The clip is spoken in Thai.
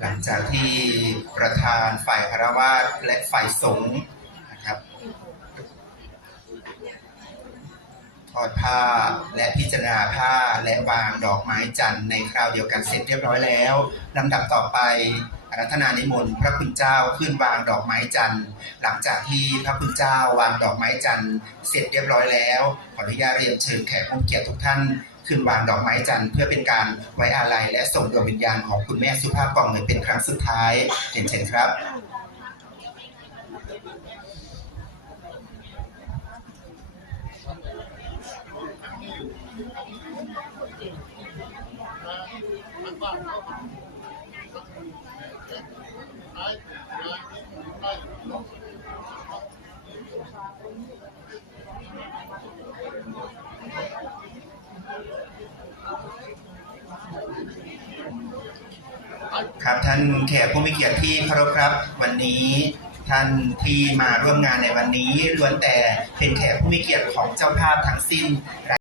หลังจากที่ประธานฝ่ายคารวะและฝ่ายสงฆ์นะครับทอดผ้าและพิจารณาผ้าและวางดอกไม้จันทร์ในคราวเดียวกันเสร็จเรียบร้อยแล้วลำดับต่อไปรัธนานิมนต์พระคุณเจ้าขึ้นวางดอกไม้จันทร์ หลังจากที่พระคุณเจ้าวางดอกไม้จันทร์เสร็จเรียบร้อยแล้วขออนุญาตเรียนเชิญแขกผู้เกียรติทุกท่านขึ้นวางดอกไม้จันทร์เพื่อเป็นการไว้อาลัยและส่งดวงวิญญาณของคุณแม่สุภาพกองเงินเป็นครั้งสุดท้ายเรียนเชิญครับ ครับท่านแขกผู้มีเกียรติที่เคารพครับ วันนี้ท่านที่มาร่วมงานในวันนี้ล้วนแต่เป็นแขกผู้มีเกียรติของเจ้าภาพทั้งสิ้น